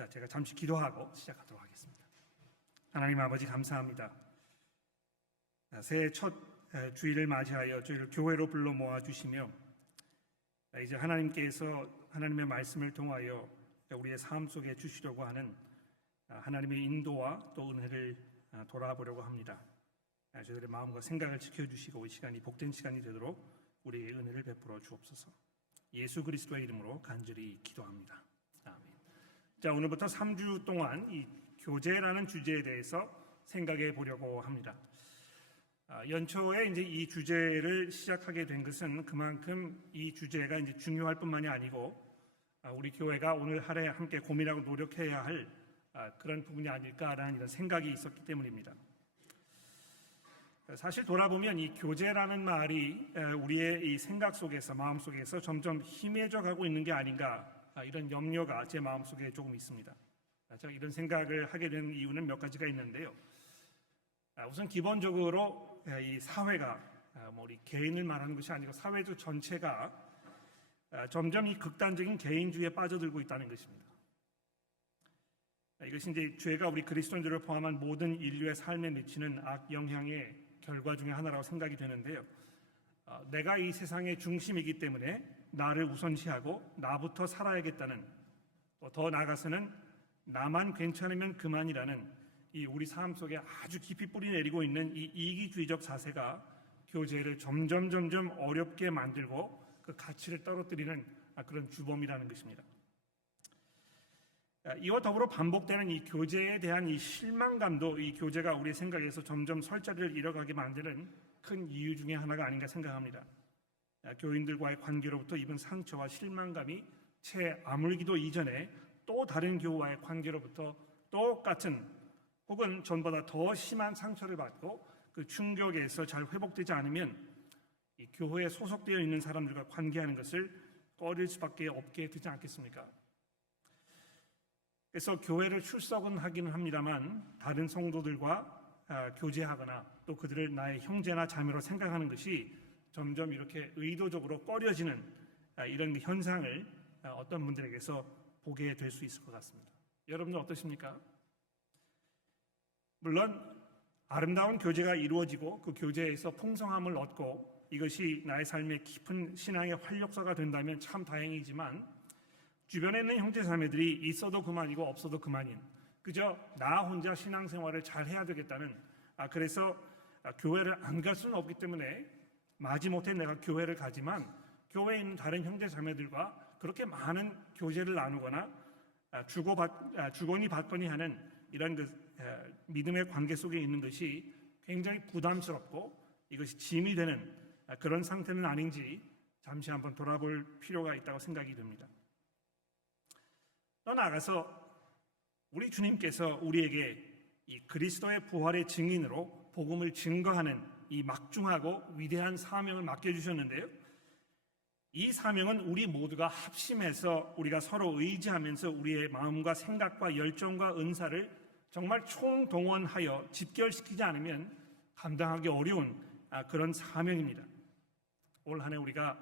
자, 제가 잠시 기도하고 시작하도록 하겠습니다. 하나님 아버지 감사합니다. 새해 첫 주일을 맞이하여 저희를 교회로 불러 모아주시며 이제 하나님께서 하나님의 말씀을 통하여 우리의 삶 속에 주시려고 하는 하나님의 인도와 또 은혜를 돌아보려고 합니다. 저희들의 마음과 생각을 지켜주시고 이 시간이 복된 시간이 되도록 우리의 은혜를 베풀어 주옵소서. 예수 그리스도의 이름으로 간절히 기도합니다. 아멘. 자, 오늘부터 3주 동안 이 교제라는 주제에 대해서 생각해 보려고 합니다. 연초에 이제 이 주제를 시작하게 된 것은 그만큼 이 주제가 이제 중요할 뿐만이 아니고 우리 교회가 오늘 하루에 함께 고민하고 노력해야 할 그런 부분이 아닐까라는 이런 생각이 있었기 때문입니다. 사실 돌아보면 이 교제라는 말이 우리의 이 생각 속에서 마음 속에서 점점 희미해져 가고 있는 게 아닌가 이런 염려가 제 마음 속에 조금 있습니다. 제가 이런 생각을 하게 된 이유는 몇 가지가 있는데요. 우선 기본적으로 이 사회가 우리 개인을 말하는 것이 아니고 사회적 전체가 점점 이 극단적인 개인주의에 빠져들고 있다는 것입니다. 이것이 이제 죄가 우리 그리스도인들을 포함한 모든 인류의 삶에 미치는 악 영향의 결과 중에 하나라고 생각이 되는데요. 내가 이 세상의 중심이기 때문에 나를 우선시하고 나부터 살아야겠다는, 또 더 나아가서는 나만 괜찮으면 그만이라는 이 우리 삶 속에 아주 깊이 뿌리 내리고 있는 이 이기주의적 자세가 교제를 점점 어렵게 만들고 그 가치를 떨어뜨리는 그런 주범이라는 것입니다. 이와 더불어 반복되는 이 교제에 대한 이 실망감도 이 교제가 우리 생각에서 점점 설 자리를 잃어가게 만드는 큰 이유 중에 하나가 아닌가 생각합니다. 교인들과의 관계로부터 입은 상처와 실망감이 채 아물기도 이전에 또 다른 교우와의 관계로부터 똑같은 혹은 전보다 더 심한 상처를 받고 그 충격에서 잘 회복되지 않으면 이 교회에 소속되어 있는 사람들과 관계하는 것을 꺼릴 수밖에 없게 되지 않겠습니까? 그래서 교회를 출석은 하기는 합니다만 다른 성도들과 교제하거나 또 그들을 나의 형제나 자매로 생각하는 것이 점점 이렇게 의도적으로 꺼려지는 이런 현상을 어떤 분들에게서 보게 될 수 있을 것 같습니다. 여러분들 어떠십니까? 물론 아름다운 교제가 이루어지고 그 교제에서 풍성함을 얻고 이것이 나의 삶의 깊은 신앙의 활력소가 된다면 참 다행이지만 주변에 있는 형제자매들이 있어도 그만이고 없어도 그만인 그저 나 혼자 신앙생활을 잘 해야 되겠다는 그래서 교회를 안 갈 수는 없기 때문에 마지못해 내가 교회를 가지만 교회에 있는 다른 형제자매들과 그렇게 많은 교제를 나누거나 주거니 받거니 하는 이런 믿음의 관계 속에 있는 것이 굉장히 부담스럽고 이것이 짐이 되는 그런 상태는 아닌지 잠시 한번 돌아볼 필요가 있다고 생각이 듭니다. 또 나아가서 우리 주님께서 우리에게 이 그리스도의 부활의 증인으로 복음을 증거하는 이 막중하고 위대한 사명을 맡겨주셨는데요. 이 사명은 우리 모두가 합심해서 우리가 서로 의지하면서 우리의 마음과 생각과 열정과 은사를 정말 총동원하여 집결시키지 않으면 감당하기 어려운 그런 사명입니다. 올 한 해 우리가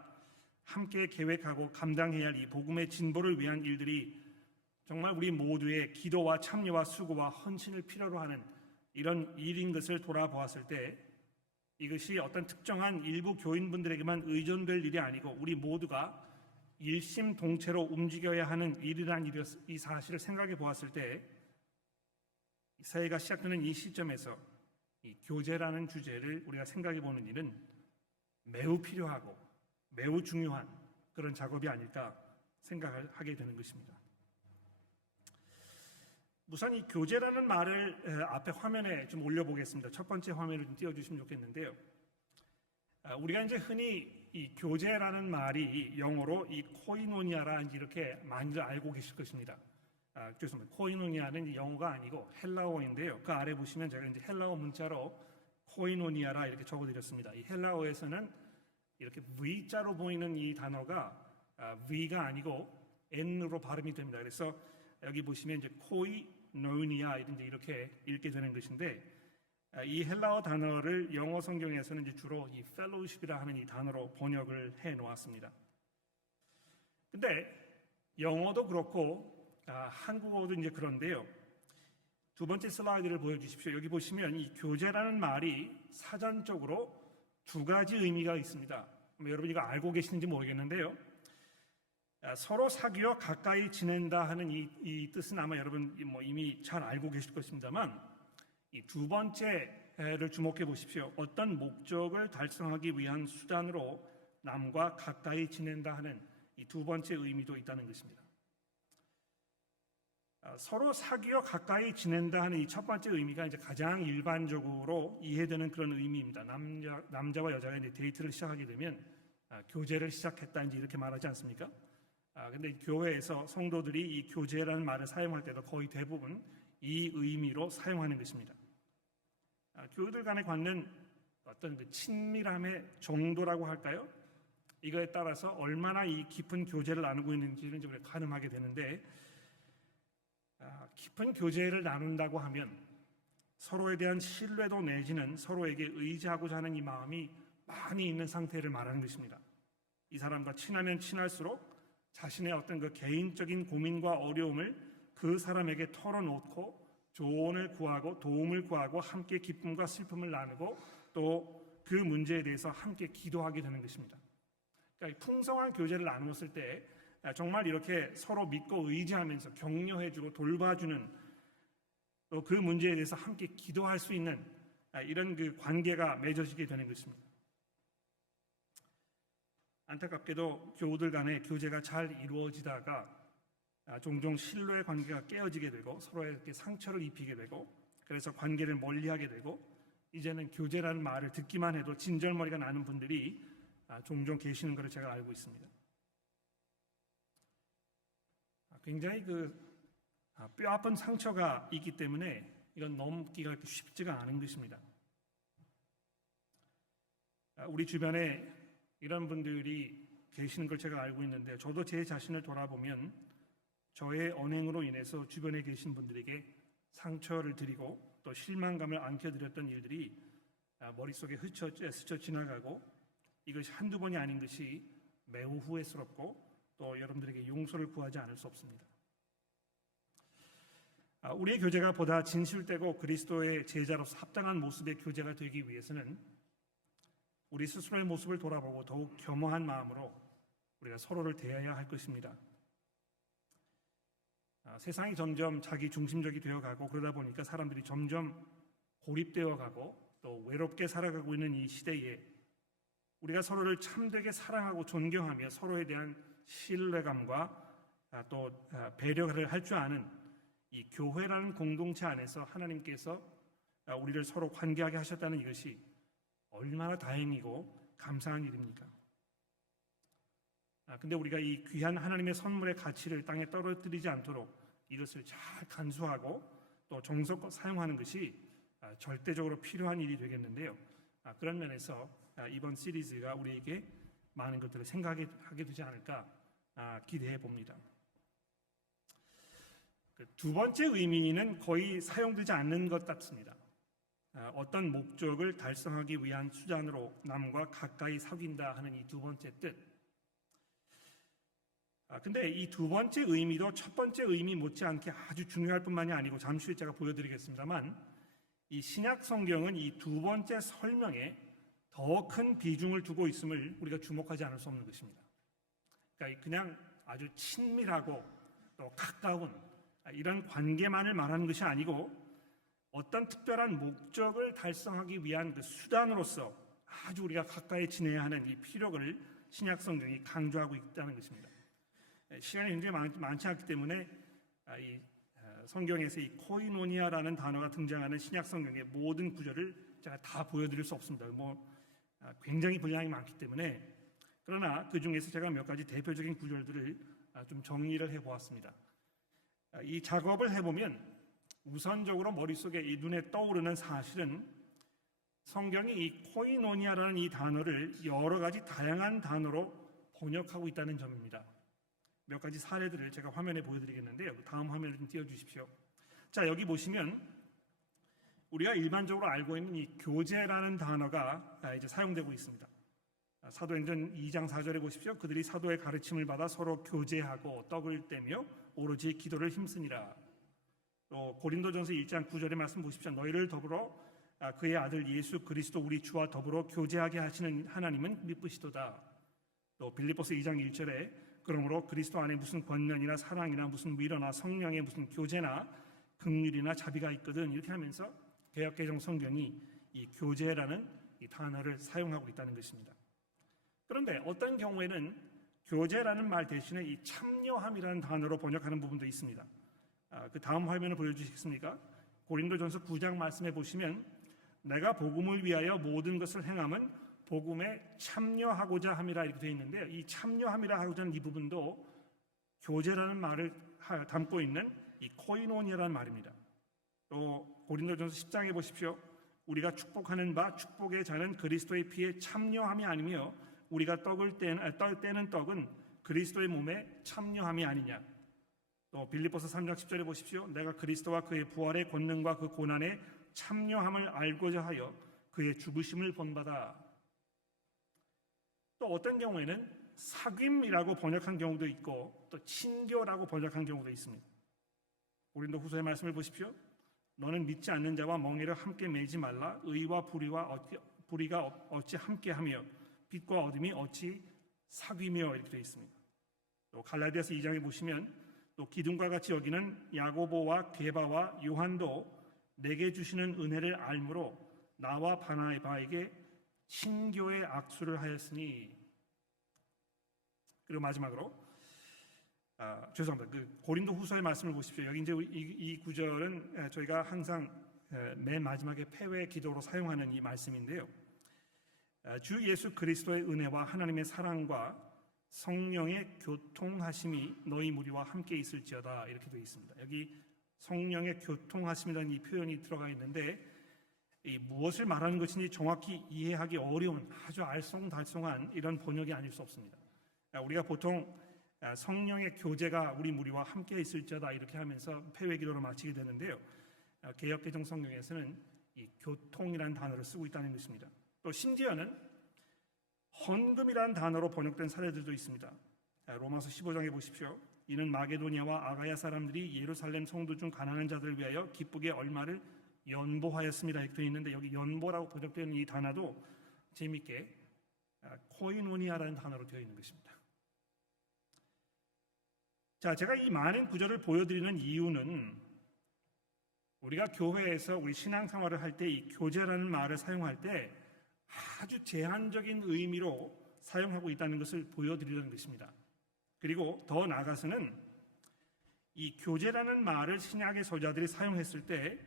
함께 계획하고 감당해야 할 이 복음의 진보를 위한 일들이 정말 우리 모두의 기도와 참여와 수고와 헌신을 필요로 하는 이런 일인 것을 돌아보았을 때 이것이 어떤 특정한 일부 교인분들에게만 의존될 일이 아니고 우리 모두가 일심동체로 움직여야 하는 일이라는 이 사실을 생각해 보았을 때 새해가 시작되는 이 시점에서 이 교제라는 주제를 우리가 생각해 보는 일은 매우 필요하고 매우 중요한 그런 작업이 아닐까 생각을 하게 되는 것입니다. 우선 이 교제라는 말을 앞에 화면에 좀 올려보겠습니다. 첫 번째 화면을 좀 띄워주시면 좋겠는데요. 우리가 이제 흔히 이 교제라는 말이 영어로 이 코이노니아라 이렇게 많이들 알고 계실 것입니다. 죄송합니다. 코이노니아는 영어가 아니고 헬라어인데요. 그 아래 보시면 제가 이제 헬라어 문자로 코이노니아라 이렇게 적어드렸습니다. 이 헬라어에서는 이렇게 V자로 보이는 이 단어가 V가 아니고 N으로 발음이 됩니다. 그래서 여기 보시면 이제 코이노니아 이렇게 읽게 되는 것인데 이 헬라어 단어를 영어 성경에서는 이제 주로 이 fellowship이라 하는 이 단어로 번역을 해 놓았습니다. 근데 영어도 그렇고 한국어도 이제 그런데요. 두 번째 슬라이드를 보여주십시오. 여기 보시면 이 교제라는 말이 사전적으로 두 가지 의미가 있습니다. 여러분 이거 알고 계시는지 모르겠는데요. 서로 사귀어 가까이 지낸다 하는 이 뜻은 아마 여러분 이미 잘 알고 계실 것입니다만, 이 두 번째를 주목해 보십시오. 어떤 목적을 달성하기 위한 수단으로 남과 가까이 지낸다 하는 이 두 번째 의미도 있다는 것입니다. 서로 사귀어 가까이 지낸다 하는 이 첫 번째 의미가 이제 가장 일반적으로 이해되는 그런 의미입니다. 남자와 여자가 이제 데이트를 시작하게 되면 교제를 시작했다 이제 이렇게 말하지 않습니까? 근데 교회에서 성도들이 이 교제라는 말을 사용할 때도 거의 대부분 이 의미로 사용하는 것입니다. 교우들 간에 갖는 어떤 그 친밀함의 정도라고 할까요? 이거에 따라서 얼마나 이 깊은 교제를 나누고 있는지를 우리가 가늠하게 되는데, 깊은 교제를 나눈다고 하면 서로에 대한 신뢰도 내지는 서로에게 의지하고자 하는 이 마음이 많이 있는 상태를 말하는 것입니다. 이 사람과 친하면 친할수록 자신의 어떤 그 개인적인 고민과 어려움을 그 사람에게 털어놓고 조언을 구하고 도움을 구하고 함께 기쁨과 슬픔을 나누고 또 그 문제에 대해서 함께 기도하게 되는 것입니다. 그러니까 풍성한 교제를 나누었을 때 정말 이렇게 서로 믿고 의지하면서 격려해주고 돌봐주는 또 그 문제에 대해서 함께 기도할 수 있는 이런 그 관계가 맺어지게 되는 것입니다. 안타깝게도 교우들 간의 교제가 잘 이루어지다가 종종 신뢰의 관계가 깨어지게 되고 서로에게 상처를 입히게 되고, 그래서 관계를 멀리하게 되고, 이제는 교제라는 말을 듣기만 해도 진절머리가 나는 분들이 종종 계시는 것을 제가 알고 있습니다. 굉장히 뼈 아픈 상처가 있기 때문에 이건 넘기가 쉽지가 않은 것입니다. 우리 주변에 이런 분들이 계시는 걸 제가 알고 있는데, 저도 제 자신을 돌아보면 저의 언행으로 인해서 주변에 계신 분들에게 상처를 드리고 또 실망감을 안겨드렸던 일들이 머릿속에 스쳐 지나가고, 이것이 한두 번이 아닌 것이 매우 후회스럽고 또 여러분들에게 용서를 구하지 않을 수 없습니다. 우리의 교제가 보다 진실되고 그리스도의 제자로서 합당한 모습의 교제가 되기 위해서는 우리 스스로의 모습을 돌아보고 더욱 겸허한 마음으로 우리가 서로를 대해야 할 것입니다. 세상이 점점 자기 중심적이 되어가고, 그러다 보니까 사람들이 점점 고립되어가고 또 외롭게 살아가고 있는 이 시대에 우리가 서로를 참되게 사랑하고 존경하며 서로에 대한 신뢰감과 또 배려를 할 줄 아는 이 교회라는 공동체 안에서 하나님께서 우리를 서로 관계하게 하셨다는 이것이 얼마나 다행이고 감사한 일입니까? 근데 우리가 이 귀한 하나님의 선물의 가치를 땅에 떨어뜨리지 않도록 이것을 잘 간수하고 또 정성껏 사용하는 것이 절대적으로 필요한 일이 되겠는데요. 그런 면에서 이번 시리즈가 우리에게 많은 것들을 생각하게 되지 않을까 기대해 봅니다. 두 번째 의미는 거의 사용되지 않는 것 같습니다. 어떤 목적을 달성하기 위한 수단으로 남과 가까이 사귄다 하는 이 두 번째 뜻. 근데 이 두 번째 의미도 첫 번째 의미 못지않게 아주 중요할 뿐만이 아니고, 잠시 후에 제가 보여드리겠습니다만, 이 신약 성경은 이 두 번째 설명에 더 큰 비중을 두고 있음을 우리가 주목하지 않을 수 없는 것입니다. 그러니까 그냥 아주 친밀하고 또 가까운 이런 관계만을 말하는 것이 아니고, 어떤 특별한 목적을 달성하기 위한 그 수단으로서 아주 우리가 가까이 지내야 하는 이 필요를 신약 성경이 강조하고 있다는 것입니다. 시간이 굉장히 많지 않기 때문에 이 성경에서 이 코이노니아라는 단어가 등장하는 신약 성경의 모든 구절을 제가 다 보여드릴 수 없습니다. 굉장히 분량이 많기 때문에. 그러나 그 중에서 제가 몇 가지 대표적인 구절들을 좀 정리를 해보았습니다. 이 작업을 해보면 우선적으로 머릿속에 이 눈에 떠오르는 사실은 성경이 이 코이노니아라는 이 단어를 여러 가지 다양한 단어로 번역하고 있다는 점입니다. 몇 가지 사례들을 제가 화면에 보여드리겠는데요. 다음 화면을 좀 띄워주십시오. 자, 여기 보시면 우리가 일반적으로 알고 있는 이 교제라는 단어가 이제 사용되고 있습니다. 사도행전 2장 4절에 보십시오. 그들이 사도의 가르침을 받아 서로 교제하고 떡을 떼며 오로지 기도를 힘쓰니라. 또 고린도전서 1장 9절의 말씀 보십시오. 너희를 더불어 그의 아들 예수 그리스도 우리 주와 더불어 교제하게 하시는 하나님은 미쁘시도다. 또 빌립보서 2장 1절에 그러므로 그리스도 안에 무슨 권면이나 사랑이나 무슨 위로나 성령의 무슨 교제나 긍휼이나 자비가 있거든, 이렇게 하면서 개역개정 성경이 이 교제라는 이 단어를 사용하고 있다는 것입니다. 그런데 어떤 경우에는 교제라는 말 대신에 이 참여함이라는 단어로 번역하는 부분도 있습니다. 그 다음 화면을 보여주시겠습니까? 고린도전서 9장 말씀해 보시면 내가 복음을 위하여 모든 것을 행함은 복음에 참여하고자 함이라 이렇게 되어 있는데요. 이 참여함이라 하고자 하는 이 부분도 교제라는 말을 담고 있는 이 코이노니아라는 말입니다. 또 고린도전서 10장에 보십시오. 우리가 축복하는 바 축복의 자는 그리스도의 피에 참여함이 아니며 우리가 떼는 떡은 그리스도의 몸에 참여함이 아니냐. 또 빌립보서 3장 10절에 보십시오. 내가 그리스도와 그의 부활의 권능과 그 고난에 참여함을 알고자 하여 그의 죽으심을 본받아. 또 어떤 경우에는 사귐이라고 번역한 경우도 있고 또 친교라고 번역한 경우도 있습니다. 고린도 후서의 말씀을 보십시오. 너는 믿지 않는 자와 멍에를 함께 매지 말라. 의와 불의가 어찌 함께하며 빛과 어둠이 어찌 사귀며, 이렇게 되어 있습니다. 또 갈라디아서 2장에 보시면 또 기둥과 같이 여기는 야고보와 게바와 요한도 내게 주시는 은혜를 알므로 나와 바나바에게 친교의 악수를 하였으니. 그리고 마지막으로 죄송합니다. 그 고린도 후서의 말씀을 보십시오. 여기 이제 이 구절은 저희가 항상 맨 마지막에 폐회 기도로 사용하는 이 말씀인데요. 주 예수 그리스도의 은혜와 하나님의 사랑과 성령의 교통하심이 너희 무리와 함께 있을지어다, 이렇게 되어 있습니다. 여기 성령의 교통하심이라는 이 표현이 들어가 있는데 이 무엇을 말하는 것인지 정확히 이해하기 어려운 아주 알쏭달쏭한 이런 번역이 아닐 수 없습니다. 우리가 보통 성령의 교제가 우리 무리와 함께 있을지어다 이렇게 하면서 폐회 기도를 마치게 되는데요. 개역개정 성경에서는 이 교통이라는 단어를 쓰고 있다는 것입니다. 또 심지어는 헌금이라는 단어로 번역된 사례들도 있습니다. 로마서 15장에 보십시오. 이는 마게도니아와 아가야 사람들이 예루살렘 성도 중 가난한 자들을 위하여 기쁘게 얼마를 연보하였습니다, 이렇게 되어 있는데 여기 연보라고 번역되는 이 단어도 재미있게 코이노니아라는 단어로 되어 있는 것입니다. 자, 제가 이 많은 구절을 보여드리는 이유는 우리가 교회에서 우리 신앙생활을 할 때 이 교제라는 말을 사용할 때 아주 제한적인 의미로 사용하고 있다는 것을 보여드리려는 것입니다. 그리고 더 나아가서는 이 교제라는 말을 신약의 서자들이 사용했을 때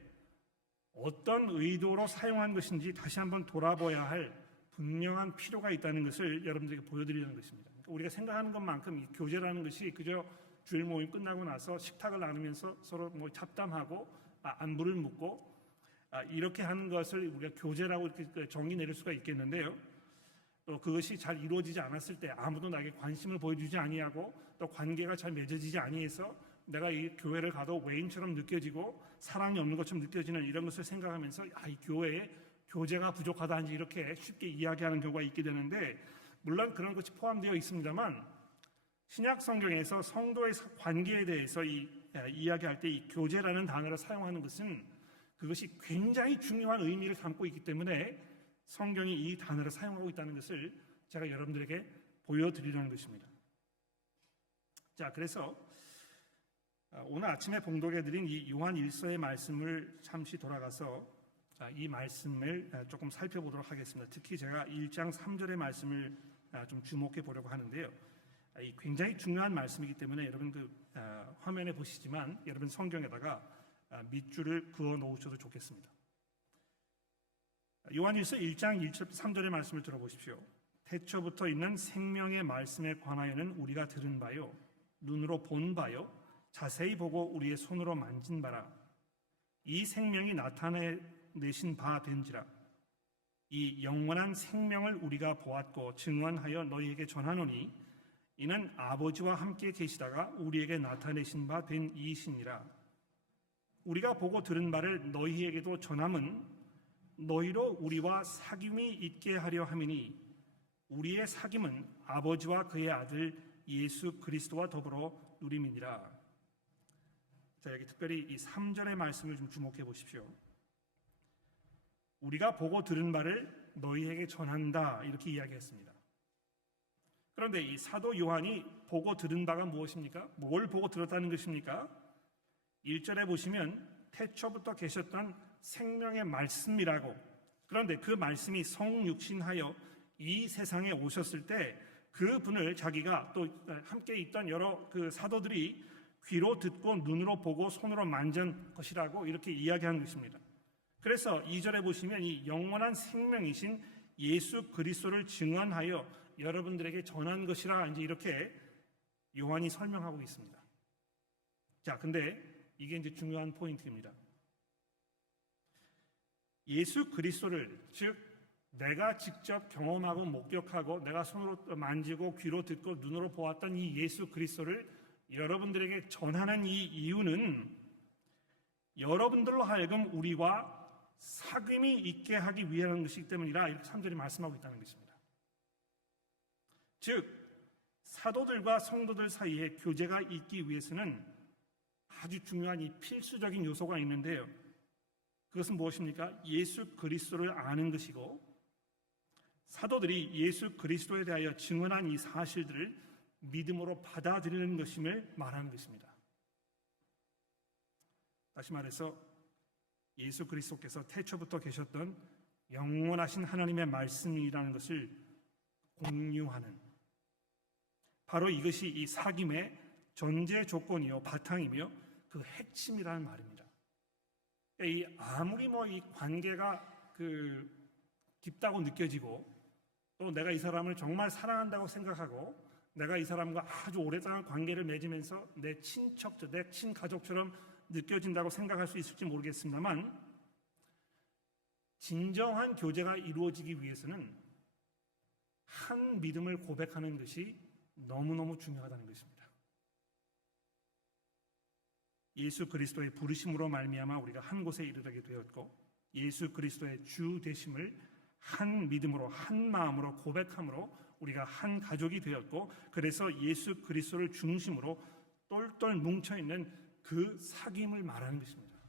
어떤 의도로 사용한 것인지 다시 한번 돌아봐야 할 분명한 필요가 있다는 것을 여러분들에게 보여드리려는 것입니다. 그러니까 우리가 생각하는 것만큼 이 교제라는 것이 그저 주일 모임 끝나고 나서 식탁을 나누면서 서로 잡담하고 안부를 묻고 이렇게 하는 것을 우리가 교제라고 이렇게 정의 내릴 수가 있겠는데요. 또 그것이 잘 이루어지지 않았을 때 아무도 나에게 관심을 보여주지 아니하고 또 관계가 잘 맺어지지 아니해서 내가 이 교회를 가도 외인처럼 느껴지고 사랑이 없는 것처럼 느껴지는 이런 것을 생각하면서 이 교회에 교제가 부족하다는지 이렇게 쉽게 이야기하는 경우가 있게 되는데, 물론 그런 것이 포함되어 있습니다만 신약 성경에서 성도의 관계에 대해서 이야기할 때 이 교제라는 단어를 사용하는 것은 그것이 굉장히 중요한 의미를 담고 있기 때문에 성경이 이 단어를 사용하고 있다는 것을 제가 여러분들에게 보여드리려는 것입니다. 자, 그래서 오늘 아침에 봉독해드린 이 요한 1서의 말씀을 잠시 돌아가서 이 말씀을 조금 살펴보도록 하겠습니다. 특히 제가 1장 3절의 말씀을 좀 주목해 보려고 하는데요. 이 굉장히 중요한 말씀이기 때문에 여러분들 화면에 보시지만 여러분 성경에다가 밑줄을 그어 놓으셔도 좋겠습니다. 요한일서 1장 1절 3절의 말씀을 들어보십시오. 태초부터 있는 생명의 말씀에 관하여는 우리가 들은 바요, 눈으로 본 바요, 자세히 보고 우리의 손으로 만진 바라. 이 생명이 나타내신 바 된지라. 이 영원한 생명을 우리가 보았고 증언하여 너희에게 전하노니 이는 아버지와 함께 계시다가 우리에게 나타내신 바 된 이이시니라. 우리가 보고 들은 바를 너희에게도 전함은 너희로 우리와 사귐이 있게 하려 함이니 우리의 사귐은 아버지와 그의 아들 예수 그리스도와 더불어 누림이니라. 자, 여기 특별히 이 3절의 말씀을 좀 주목해 보십시오. 우리가 보고 들은 바를 너희에게 전한다, 이렇게 이야기했습니다. 그런데 이 사도 요한이 보고 들은 바가 무엇입니까? 뭘 보고 들었다는 것입니까? 1절에 보시면 태초부터 계셨던 생명의 말씀이라고, 그런데 그 말씀이 성육신하여 이 세상에 오셨을 때 그분을 자기가 또 함께 있던 여러 그 사도들이 귀로 듣고 눈으로 보고 손으로 만진 것이라고 이렇게 이야기하는 것입니다. 그래서 2절에 보시면 이 영원한 생명이신 예수 그리스도를 증언하여 여러분들에게 전한 것이라, 이제 이렇게 요한이 설명하고 있습니다. 자, 근데 이게 이제 중요한 포인트입니다. 예수 그리스도를, 즉 내가 직접 경험하고 목격하고 내가 손으로 만지고 귀로 듣고 눈으로 보았던 이 예수 그리스도를 여러분들에게 전하는 이 이유는 여러분들로 하여금 우리와 사귐이 있게 하기 위한 것이기 때문이라, 이렇게 3절이 말씀하고 있다는 것입니다. 즉 사도들과 성도들 사이에 교제가 있기 위해서는 아주 중요한 이 필수적인 요소가 있는데요. 그것은 무엇입니까? 예수 그리스도를 아는 것이고, 사도들이 예수 그리스도에 대하여 증언한 이 사실들을 믿음으로 받아들이는 것임을 말하는 것입니다. 다시 말해서 예수 그리스도께서 태초부터 계셨던 영원하신 하나님의 말씀이라는 것을 공유하는, 바로 이것이 이 사귐의 전제 조건이요 바탕이며 그 핵심이라는 말입니다. 이 아무리 이 관계가 깊다고 느껴지고, 또 내가 이 사람을 정말 사랑한다고 생각하고 내가 이 사람과 아주 오래된 관계를 맺으면서 내 친척, 내 친가족처럼 느껴진다고 생각할 수 있을지 모르겠습니다만, 진정한 교제가 이루어지기 위해서는 한 믿음을 고백하는 것이 너무너무 중요하다는 것입니다. 예수 그리스도의 부르심으로 말미암아 우리가 한 곳에 이르게 되었고, 예수 그리스도의 주 되심을 한 믿음으로 한 마음으로 고백함으로 우리가 한 가족이 되었고, 그래서 예수 그리스도를 중심으로 똘똘 뭉쳐있는 그 사귐을 말하는 것입니다.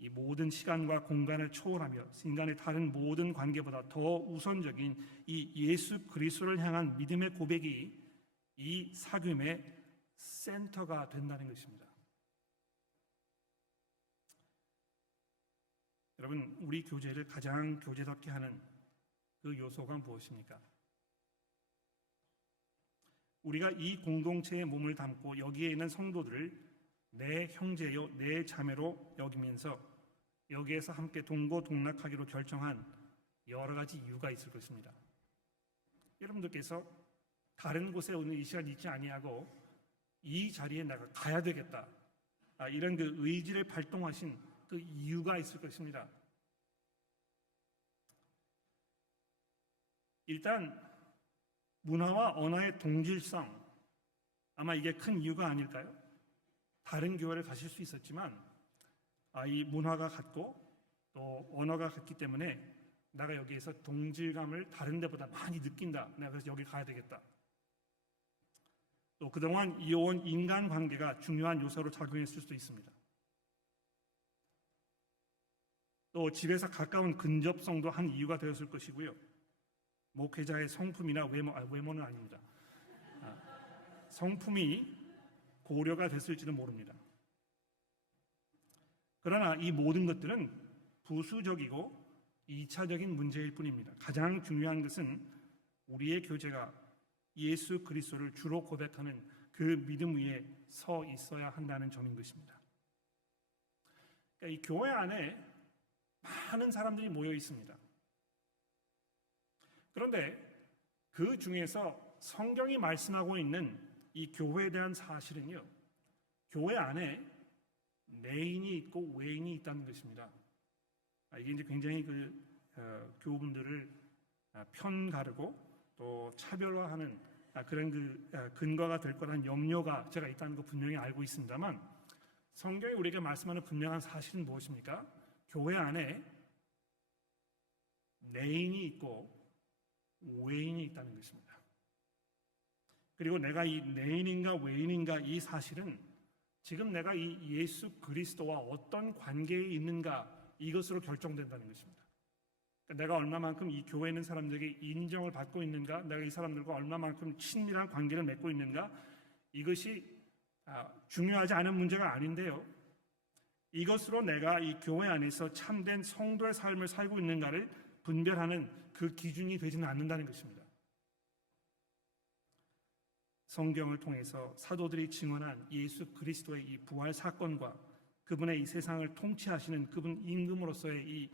이 모든 시간과 공간을 초월하며 인간의 다른 모든 관계보다 더 우선적인 이 예수 그리스도를 향한 믿음의 고백이 이 사귐의 센터가 된다는 것입니다. 여러분, 우리 교제를 가장 교제답게 하는 그 요소가 무엇입니까? 우리가 이 공동체의 몸을 담고 여기에 있는 성도들을 내 형제요 내 자매로 여기면서 여기에서 함께 동고동락하기로 결정한 여러 가지 이유가 있을 것입니다. 여러분들께서 다른 곳에 오늘 이 시간 있지 아니하고 이 자리에 내가 가야 되겠다, 이런 그 의지를 발동하신 그 이유가 있을 것입니다. 일단 문화와 언어의 동질성, 아마 이게 큰 이유가 아닐까요? 다른 교회를 가실 수 있었지만 이 문화가 같고 또 언어가 같기 때문에 내가 여기에서 동질감을 다른 데보다 많이 느낀다, 내가 그래서 여기 가야 되겠다. 또 그동안 이어온 인간관계가 중요한 요소로 작용했을 수도 있습니다. 또 집에서 가까운 근접성도 한 이유가 되었을 것이고요. 목회자의 성품이나 외모는 아닙니다. 성품이 고려가 됐을지는 모릅니다. 그러나 이 모든 것들은 부수적이고 2차적인 문제일 뿐입니다. 가장 중요한 것은 우리의 교제가 예수 그리스도를 주로 고백하는 그 믿음 위에 서 있어야 한다는 점인 것입니다. 그러니까 이 교회 안에 많은 사람들이 모여 있습니다. 그런데 그 중에서 성경이 말씀하고 있는 이 교회에 대한 사실은요, 교회 안에 내인이 있고 외인이 있다는 것입니다. 이게 이제 굉장히 교우분들을 편가르고 또 차별화하는 그런 근거가 될 거라는 염려가 제가 있다는 거 분명히 알고 있습니다만, 성경이 우리에게 말씀하는 분명한 사실은 무엇입니까? 교회 안에 내인이 있고 외인이 있다는 것입니다. 그리고 내가 이 내인인가 외인인가 이 사실은 지금 내가 이 예수 그리스도와 어떤 관계에 있는가 이것으로 결정된다는 것입니다. 내가 얼마만큼 이 교회에 있는 사람들에게 인정을 받고 있는가, 내가 이 사람들과 얼마만큼 친밀한 관계를 맺고 있는가, 이것이 중요하지 않은 문제가 아닌데요. 이것으로 내가 이 교회 안에서 참된 성도의 삶을 살고 있는가를 분별하는 그 기준이 되지는 않는다는 것입니다. 성경을 통해서 사도들이 증언한 예수 그리스도의 이 부활 사건과 그분의 이 세상을 통치하시는 그분 임금으로서의 이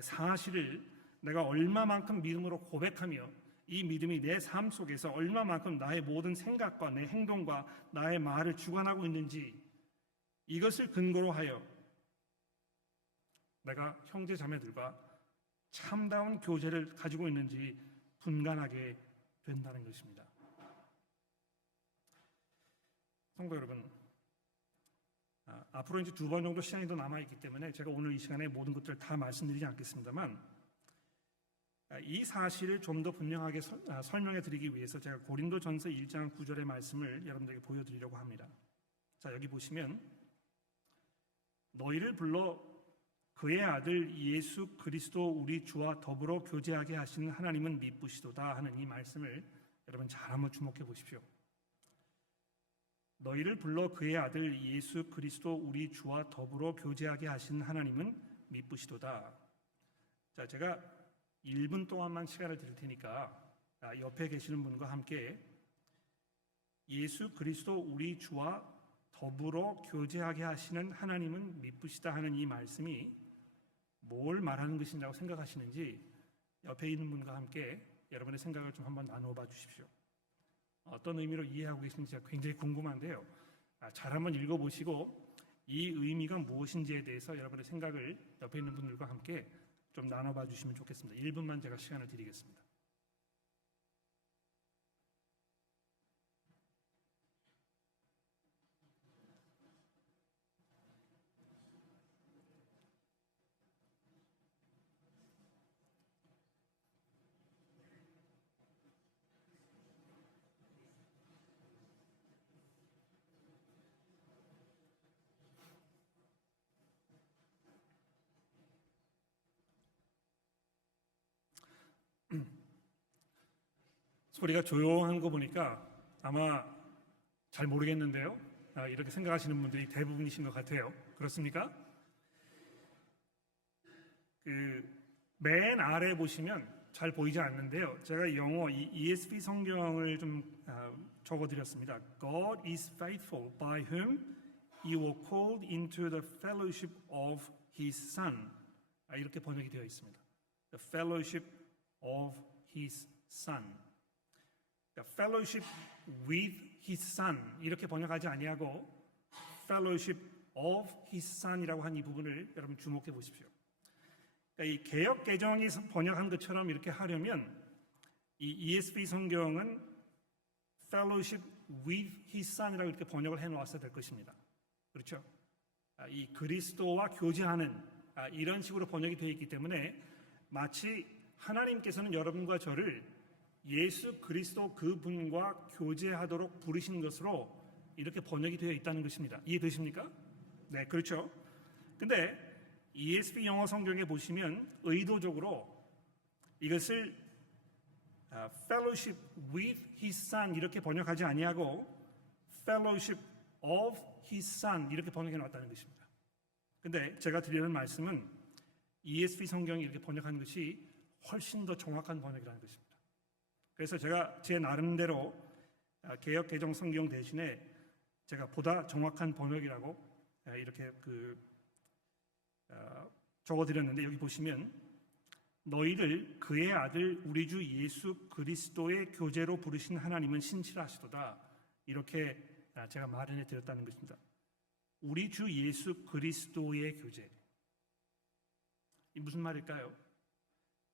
사실을 내가 얼마만큼 믿음으로 고백하며 이 믿음이 내 삶 속에서 얼마만큼 나의 모든 생각과 내 행동과 나의 말을 주관하고 있는지 이것을 근거로 하여 내가 형제 자매들과 참다운 교제를 가지고 있는지 분간하게 된다는 것입니다. 성도 여러분, 앞으로 이제 2번 정도 시간이 더 남아있기 때문에 제가 오늘 이 시간에 모든 것들을 다 말씀드리지 않겠습니다만 이 사실을 좀 더 분명하게 설명해 드리기 위해서 제가 고린도전서 1장 9절의 말씀을 여러분들에게 보여드리려고 합니다. 자, 여기 보시면 너희를 불러 그의 아들 예수 그리스도 우리 주와 더불어 교제하게 하시는 하나님은 미쁘시도다 하는 이 말씀을 여러분 잘 한번 주목해 보십시오. 너희를 불러 그의 아들 예수 그리스도 우리 주와 더불어 교제하게 하시는 하나님은 미쁘시도다. 자, 제가 1분 동안만 시간을 드릴 테니까 옆에 계시는 분과 함께 예수 그리스도 우리 주와 더불어 교제하게 하시는 하나님은 미쁘시다 하는 이 말씀이 뭘 말하는 것이라고 생각하시는지 옆에 있는 분과 함께 여러분의 생각을 좀 한번 나눠봐 주십시오. 어떤 의미로 이해하고 계신지 굉장히 궁금한데요. 잘 한번 읽어보시고 이 의미가 무엇인지에 대해서 여러분의 생각을 옆에 있는 분들과 함께 좀 나눠봐 주시면 좋겠습니다. 1분만 제가 시간을 드리겠습니다. 소리가 조용한 거 보니까 아마 잘 모르겠는데요. 이렇게 생각하시는 분들이 대부분이신 것 같아요. 그렇습니까? 맨 아래 보시면 잘 보이지 않는데요. 제가 영어 ESV 성경을 좀 적어드렸습니다. God is faithful by whom you were called into the fellowship of His Son. 이렇게 번역이 되어 있습니다. The fellowship of His Son. fellowship with his son 이렇게 번역하지 아니하고 fellowship of his son이라고 한 이 부분을 여러분 주목해 보십시오. 그러니까 이 개역 개정이 번역한 것처럼 이렇게 하려면 이 ESV 성경은 fellowship with his son이라고 이렇게 번역을 해 놓았어야 될 것입니다. 그렇죠? 이 그리스도와 교제하는 이런 식으로 번역이 되어 있기 때문에 마치 하나님께서는 여러분과 저를 예수 그리스도 그분과 교제하도록 부르신 것으로 이렇게 번역이 되어 있다는 것입니다. 이해되십니까? 네, 그렇죠. 근데 ESV 영어 성경에 보시면 의도적으로 이것을 fellowship with his son 이렇게 번역하지 아니하고 fellowship of his son 이렇게 번역해 놨다는 것입니다. 근데 제가 드리는 말씀은 ESV 성경이 이렇게 번역한 것이 훨씬 더 정확한 번역이라는 것입니다. 그래서 제가 제 나름대로 개역 개정 성경 대신에 제가 보다 정확한 번역이라고 이렇게 적어드렸는데 여기 보시면 너희를 그의 아들 우리 주 예수 그리스도의 교제로 부르신 하나님은 신실하시도다 이렇게 제가 말해 드렸다는 것입니다. 우리 주 예수 그리스도의 교제 이 무슨 말일까요?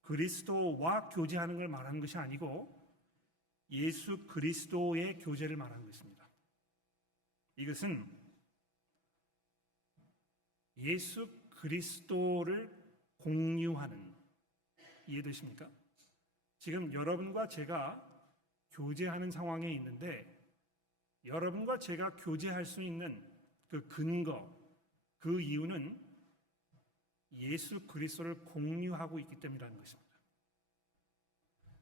그리스도와 교제하는 걸 말하는 것이 아니고 예수 그리스도의 교제를 말하는 것입니다. 이것은 예수 그리스도를 공유하는 이해되십니까? 지금 여러분과 제가 교제하는 상황에 있는데 여러분과 제가 교제할 수 있는 그 근거, 그 이유는 예수 그리스도를 공유하고 있기 때문이라는 것입니다.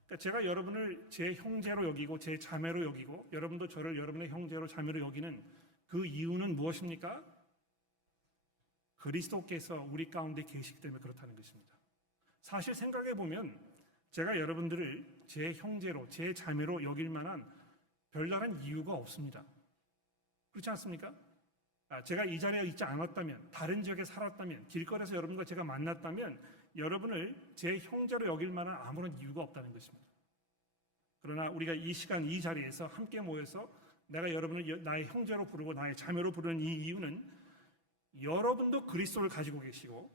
그러니까 제가 여러분을 제 형제로 여기고 제 자매로 여기고 여러분도 저를 여러분의 형제로 자매로 여기는 그 이유는 무엇입니까? 그리스도께서 우리 가운데 계시기 때문에 그렇다는 것입니다. 사실 생각해 보면 제가 여러분들을 제 형제로 제 자매로 여길 만한 별다른 이유가 없습니다. 그렇지 않습니까? 제가 이 자리에 있지 않았다면, 다른 지역에 살았다면, 길거리에서 여러분과 제가 만났다면 여러분을 제 형제로 여길 만한 아무런 이유가 없다는 것입니다. 그러나 우리가 이 시간 이 자리에서 함께 모여서 내가 여러분을 나의 형제로 부르고 나의 자매로 부르는 이 이유는 여러분도 그리스도를 가지고 계시고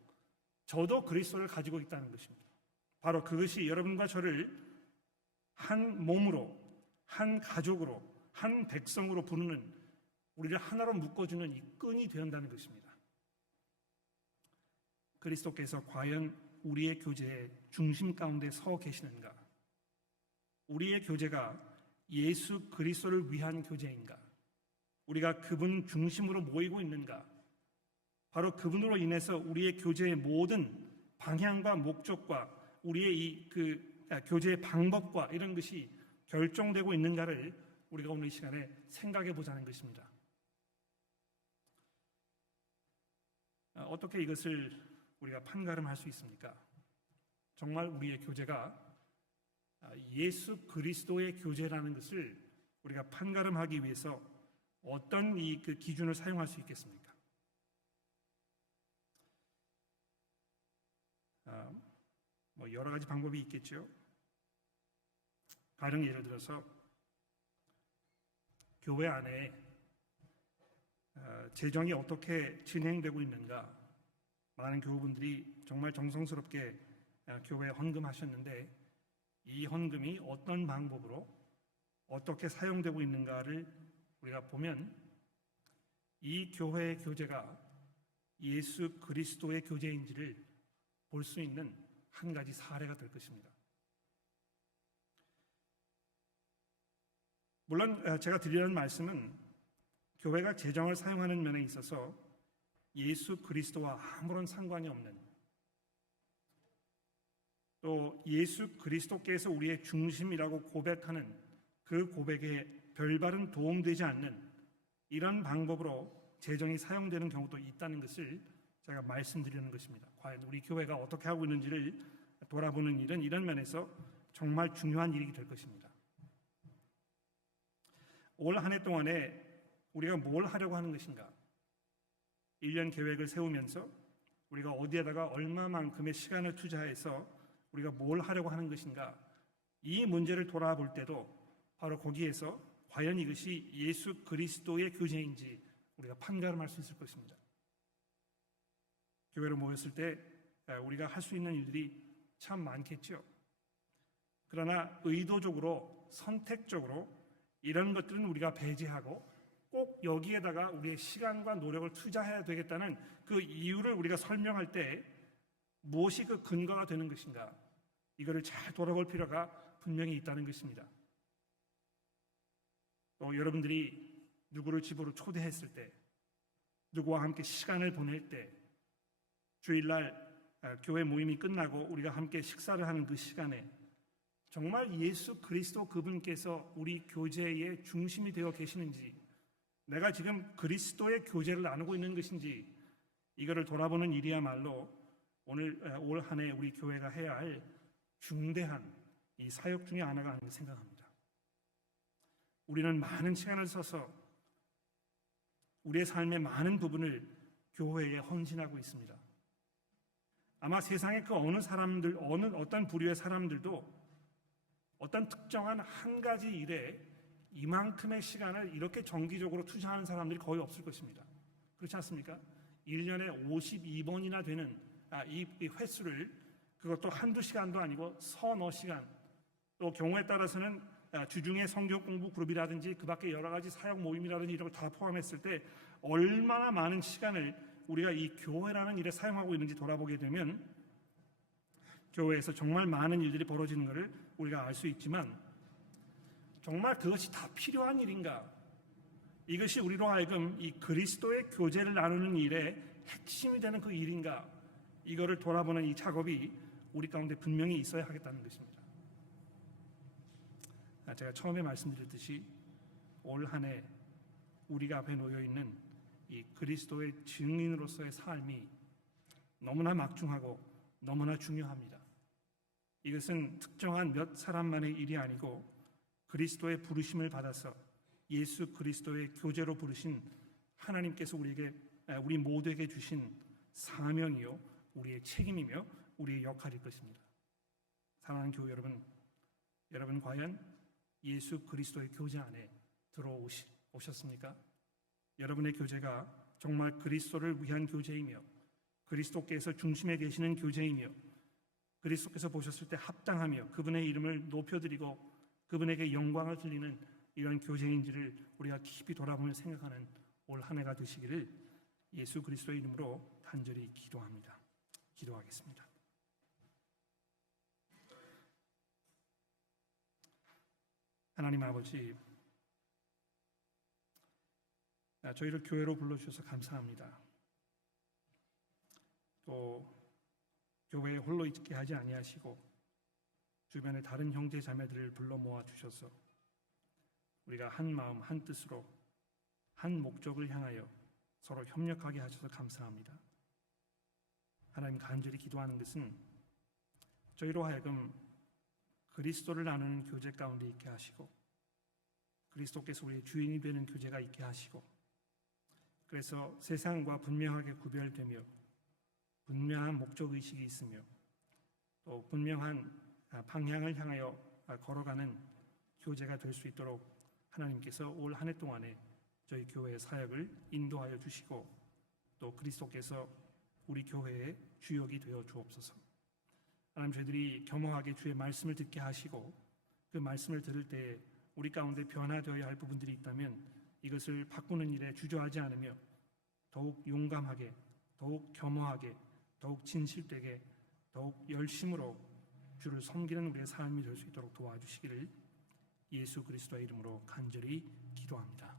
저도 그리스도를 가지고 있다는 것입니다. 바로 그것이 여러분과 저를 한 몸으로, 한 가족으로, 한 백성으로 부르는, 우리를 하나로 묶어주는 이 끈이 되었다는 것입니다. 그리스도께서 과연 우리의 교제의 중심 가운데 서 계시는가? 우리의 교제가 예수 그리스도를 위한 교제인가? 우리가 그분 중심으로 모이고 있는가? 바로 그분으로 인해서 우리의 교제의 모든 방향과 목적과 우리의 이 교제의 방법과 이런 것이 결정되고 있는가를 우리가 오늘 이 시간에 생각해 보자는 것입니다. 어떻게 이것을 우리가 판가름할 수 있습니까? 정말 우리의 교제가 예수 그리스도의 교제라는 것을 우리가 판가름하기 위해서 어떤 그 기준을 사용할 수 있겠습니까? 여러 가지 방법이 있겠죠. 가령 예를 들어서 교회 안에 재정이 어떻게 진행되고 있는가, 많은 교우분들이 정말 정성스럽게 교회에 헌금하셨는데 이 헌금이 어떤 방법으로 어떻게 사용되고 있는가를 우리가 보면 이 교회의 교제가 예수 그리스도의 교제인지를 볼 수 있는 한 가지 사례가 될 것입니다. 물론 제가 드리는 말씀은 교회가 재정을 사용하는 면에 있어서 예수 그리스도와 아무런 상관이 없는, 또 예수 그리스도께서 우리의 중심이라고 고백하는 그 고백에 별다른 도움되지 않는 이런 방법으로 재정이 사용되는 경우도 있다는 것을 제가 말씀드리는 것입니다. 과연 우리 교회가 어떻게 하고 있는지를 돌아보는 일은 이런 면에서 정말 중요한 일이 될 것입니다. 올 한 해 동안에 우리가 뭘 하려고 하는 것인가? 1년 계획을 세우면서 우리가 어디에다가 얼마만큼의 시간을 투자해서 우리가 뭘 하려고 하는 것인가? 이 문제를 돌아볼 때도 바로 거기에서 과연 이것이 예수 그리스도의 교제인지 우리가 판가름할 수 있을 것입니다. 교회로 모였을 때 우리가 할 수 있는 일들이 참 많겠죠. 그러나 의도적으로 선택적으로 이런 것들은 우리가 배제하고 꼭 여기에다가 우리의 시간과 노력을 투자해야 되겠다는 그 이유를 우리가 설명할 때 무엇이 그 근거가 되는 것인가, 이거를 잘 돌아볼 필요가 분명히 있다는 것입니다. 또 여러분들이 누구를 집으로 초대했을 때, 누구와 함께 시간을 보낼 때, 주일날 교회 모임이 끝나고 우리가 함께 식사를 하는 그 시간에 정말 예수 그리스도 그분께서 우리 교제의 중심이 되어 계시는지, 내가 지금 그리스도의 교제를 나누고 있는 것인지, 이거를 돌아보는 일이야말로 올 한 해 우리 교회가 해야 할 중대한 이 사역 중에 하나가 아닌가 생각합니다. 우리는 많은 시간을 써서 우리의 삶의 많은 부분을 교회에 헌신하고 있습니다. 아마 세상의 그 어느 사람들, 어떤 부류의 사람들도 어떤 특정한 한 가지 일에 이만큼의 시간을 이렇게 정기적으로 투자하는 사람들이 거의 없을 것입니다. 그렇지 않습니까? 1년에 52번이나 되는 이 횟수를, 그것도 한두 시간도 아니고 서너 시간, 또 경우에 따라서는 주중에 성경 공부 그룹이라든지 그 밖에 여러 가지 사역 모임이라든지 이런 걸 다 포함했을 때 얼마나 많은 시간을 우리가 이 교회라는 일에 사용하고 있는지 돌아보게 되면 교회에서 정말 많은 일들이 벌어지는 것을 우리가 알 수 있지만 정말 그것이 다 필요한 일인가? 이것이 우리로 하여금 이 그리스도의 교제를 나누는 일의 핵심이 되는 그 일인가? 이거를 돌아보는 이 작업이 우리 가운데 분명히 있어야 하겠다는 것입니다. 제가 처음에 말씀드렸듯이 올 한 해 우리가 앞에 놓여 있는 이 그리스도의 증인으로서의 삶이 너무나 막중하고 너무나 중요합니다. 이것은 특정한 몇 사람만의 일이 아니고 그리스도의 부르심을 받아서 예수 그리스도의 교제로 부르신 하나님께서 우리 모두에게 주신 사명이요 우리의 책임이며 우리의 역할일 것입니다. 사랑하는 교회 여러분 과연 예수 그리스도의 교제 안에 들어오셨습니까? 여러분의 교제가 정말 그리스도를 위한 교제이며 그리스도께서 중심에 계시는 교제이며 그리스도께서 보셨을 때 합당하며 그분의 이름을 높여드리고 그분에게 영광을 돌리는 이런 교제인지를 우리가 깊이 돌아보며 생각하는 올 한 해가 되시기를 예수 그리스도의 이름으로 간절히 기도합니다. 기도하겠습니다. 하나님 아버지, 저희를 교회로 불러주셔서 감사합니다. 또 교회에 홀로 있게 하지 아니하시고 주변의 다른 형제 자매들을 불러 모아 주셔서 우리가 한 마음 한 뜻으로 한 목적을 향하여 서로 협력하게 하셔서 감사합니다. 하나님 간절히 기도하는 것은 저희로 하여금 그리스도를 나누는 교제 가운데 있게 하시고 그리스도께서 우리의 주인이 되는 교제가 있게 하시고 그래서 세상과 분명하게 구별되며 분명한 목적의식이 있으며 또 분명한 방향을 향하여 걸어가는 교제가 될 수 있도록 하나님께서 올 한 해 동안에 저희 교회의 사역을 인도하여 주시고 또 그리스도께서 우리 교회의 주역이 되어 주옵소서. 하나님 저희들이 겸허하게 주의 말씀을 듣게 하시고 그 말씀을 들을 때 우리 가운데 변화되어야 할 부분들이 있다면 이것을 바꾸는 일에 주저하지 않으며 더욱 용감하게 더욱 겸허하게 더욱 진실되게 더욱 열심으로 주를 섬기는 우리의 삶이 될 수 있도록 도와주시기를 예수 그리스도의 이름으로 간절히 기도합니다.